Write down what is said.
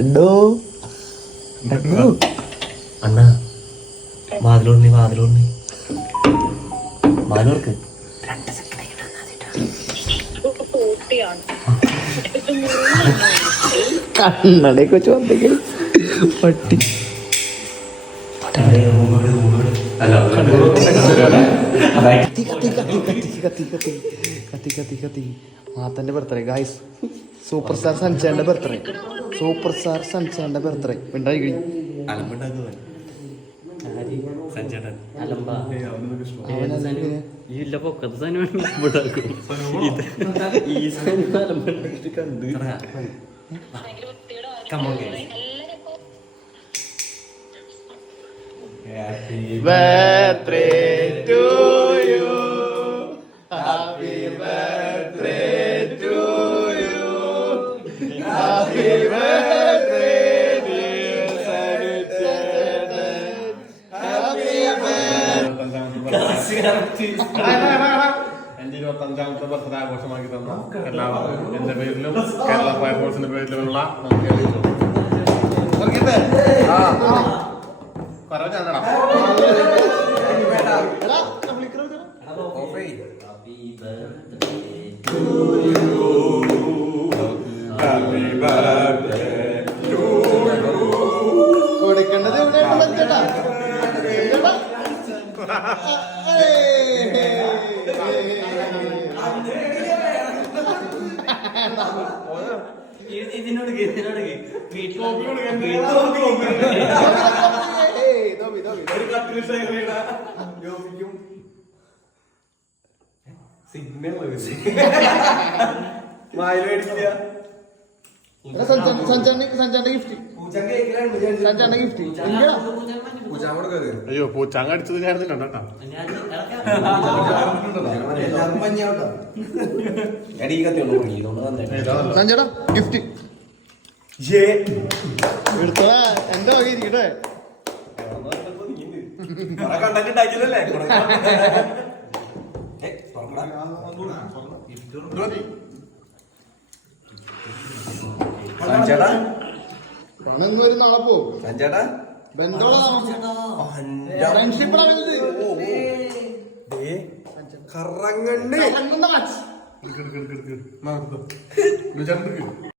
എടോ എടോ അണ്ണ വാതിലോർന്നി വാതിലോർന്നി വാതിലോർക്ക്. പൂർത്തിയാണ് കണ്ണടയൊക്കെ വെച്ച് വന്നെങ്കിൽ പട്ടി. കത്തി കത്തി കത്തി കത്തി കത്തി കത്തി കത്തി കത്തി കത്തി. മാത്തന്റെ ബർത്ത്ഡേ ഗായ്സ് സൂപ്പർ സ്റ്റാർ സഞ്ചാന്റെ ബർത്ത്ഡേ സൂപ്പർ സ്റ്റാർ സഞ്ചാന്റെ ബർത്ത്ഡേ ഉണ്ടായി Birthday to you, happy birthday. എന്റെ ഇരുപത്തി അഞ്ചാമത്തെ ബർത്ത്ഡേ ആഘോഷമാക്കി തന്ന എല്ലാവർക്കും എന്റെ പേരിലും കേരള ഫയർഫോഴ്സിന്റെ പേരിലുമുള്ള നന്ദി അറിയിച്ചു പറഞ്ഞാടാ കൊടുക്കേണ്ടത് ഇതിനോട് ഇതിനോട് സിഗ്നൽ വായിൽ മേടിച്ചില്ല അയ്യോ പൂച്ചാങ്ങ അടിച്ചത് ഞാൻ കണ്ടാ സഞ്ചേട്ടാ ഗിഫ്റ്റ് എടുത്തോടാ എന്റെ വക ഇരിക്കട്ടെ. ചേട്ടാ പ്രണന്ന് വരും നാളെ പോകും ചേട്ടാ കറങ്ങണ്ണേ